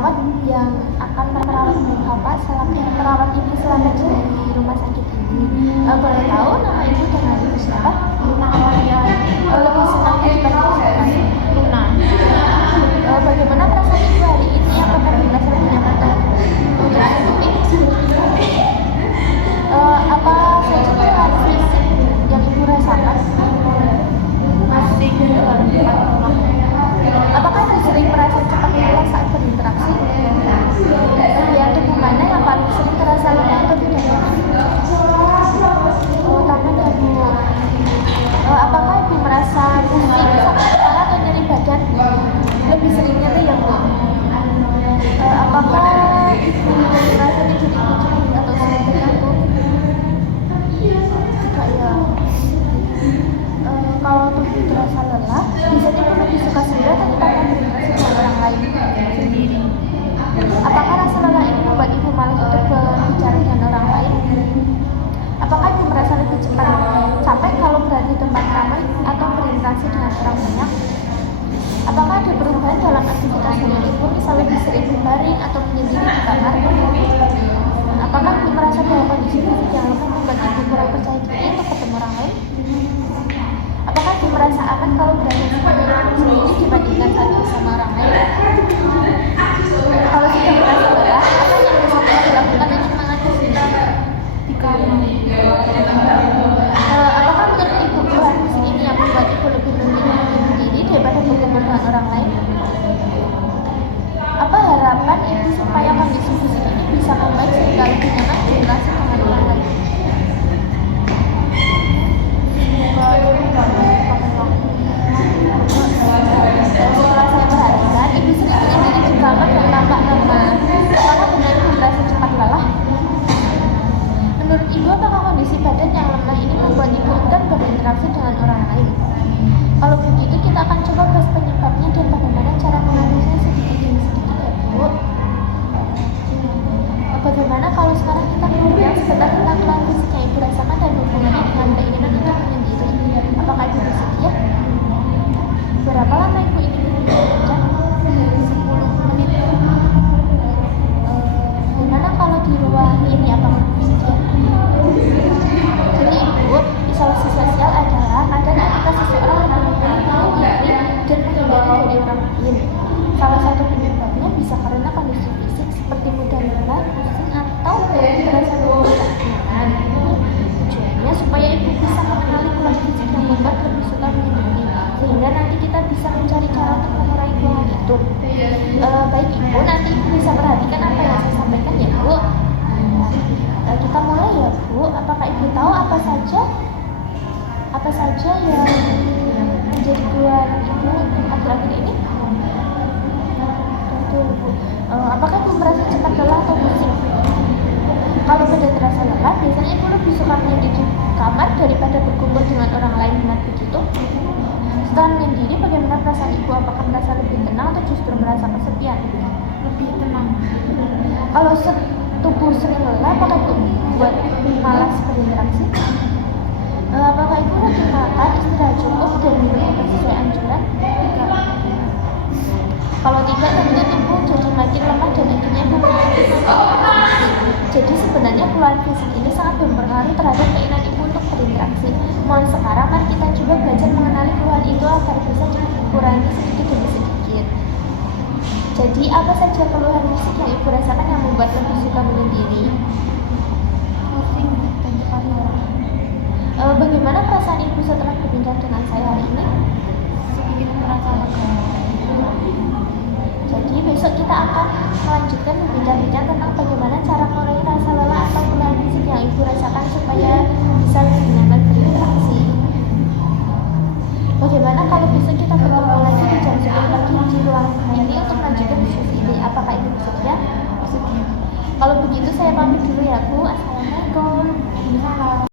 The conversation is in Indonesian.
perawat yang akan merawat Bapak merawat Ibu selama di rumah sakit ini. Boleh tahu nama Ibu dan Ibu siapa? Luna Amalia. Lebih senang diperkenalkan. Luna. Bagaimana perasaan Ibu hari ini? Apakah merasa lebih nyaman atau apa saja keluhan fisik yang Ibu rasakan? Masih Apakah Ibu sering merasa cepat lelah saat berinteraksi? Bagian tubuh mana yang paling sering terasa lelah atau tidak nyaman? Tangan ya Bu. Apakah Ibu merasa pusing, sakit kepala atau nyeri badan? Lebih sering nyeri ya Bu. Apakah Ibu merasa tidur Ibu cukup atau sulit terganggu? Tidak ya. Kalau tubuh terasa lelah, biasanya Ibu lebih suka sendiri atau dipaksa berinteraksi dengan orang lain? sendiri. Apakah rasa lelah ini membuat Ibu malas untuk berbicara dengan orang lain? Apakah Ibu merasa lebih cepat capek kalau berada di tempat ramai atau berinteraksi dengan orang banyak? Apakah ada perubahan dalam aktivitas harian Ibu, misalnya lebih sering berbaring atau menyendiri di kamar? Apakah Ibu merasa bahwa kondisi fisik yang lemah membuat Ibu kurang percaya diri untuk ketemu orang lain? Apakah Ibu merasa aman kalau berada sendiri dibandingkan saat bersama orang lain? Kalau sudah merasa lelah, apa yang bisa Ibu lakukan untuk mengatasi Di kamar. apakah menurut Ibu keluhan fisik ini yang membuat Ibu lebih memilih diri daripada berkumpul dengan orang lain? Apa harapan Ibu supaya kondisi fisik ini bisa membaik sehingga lebih nyaman berinteraksi dengan orang lain? Setelah saya perhatikan, Ibu sering menyendiri di kamar dan tampak lemah. Apakah benar Ibu merasa cepat lelah? Menurut Ibu, apakah kondisi badan yang lemah ini membuat Ibu enggan berinteraksi dengan orang lain? Kalau begitu, kita akan coba bahas penyebabnya dan bagaimana cara mengatasinya sedikit demi sedikit ya Bu. Bagaimana kalau sekarang kita ngobrol sebentar tentang keluhan fisik yang Ibu rasakan dan hubungannya dengan keinginan untuk menyendiri? Apakah Ibu bersedia? Berapa lama Ibu ingin bekerja? 10 menit. Bagaimana kalau di ruang ini? Apakah Ibu bersedia? Jadi Ibu, isolasi sosial adalah ada ketika seseorang lebih memilih diri dan menghindari dari orang lain. Salah satu penyebabnya bisa karena kondisi fisik seperti mudah lelah, pusing, atau terasa kesakitan. Tujuannya supaya Ibu bisa mengenali keluhan fisik yang membuat lebih suka menyendiri, sehingga nanti kita bisa mencari cara untuk mengurangi keluhan itu. Baik Ibu, nanti Ibu bisa perhatikan apa yang saya sampaikan ya Bu. Kita mulai ya Bu. Apakah Ibu tahu apa saja yang menjadi keluhan Ibu akhir-akhir ini? Betul Bu. Apakah Ibu merasa cepat lelah atau pusing? Kalau sudah terasa lelah, biasanya Ibu lebih suka menyendiri di kamar daripada berkumpul dengan orang lain, benar begitu? Setelah menyendiri, bagaimana perasaan Ibu? Apakah merasa lebih tenang atau justru merasa kesepian? Lebih tenang. Kalau tubuh sering lelah, apakah Ibu buat malas berinteraksi? Apakah Ibu rutin makan, istirahat cukup, dan minum obat sesuai anjuran? Kalau tidak, tentu tubuh jadi makin lemah dan akhirnya Ibu jadi sebenarnya keluhan fisik ini sangat berpengaruh terhadap keinginan Ibu untuk berinteraksi. Mulai sekarang, mari kita coba belajar mengenali keluhan itu agar bisa dikurangi sedikit demi sedikit. Jadi, apa saja keluhan fisik yang Ibu rasakan yang membuat lebih suka menyendiri? Pusing dan kepala. Bagaimana perasaan Ibu setelah berbincang dengan saya hari ini? Sedikit merasa lega. Jadi, besok kita akan melanjutkan berbincang-bincang tentang bagaimana cara mengurangi rasa lelah atau keluhan fisik yang Ibu rasakan supaya bisa lebih nyaman berinteraksi. Bagaimana kalau besok kita bertemu lagi di jam 10 pagi di ruang ini untuk melanjutkan diskusi ini? Apakah Ibu bersedia? Sedih. Kalau begitu saya pamit dulu ya Bu. Assalamualaikum. Salam.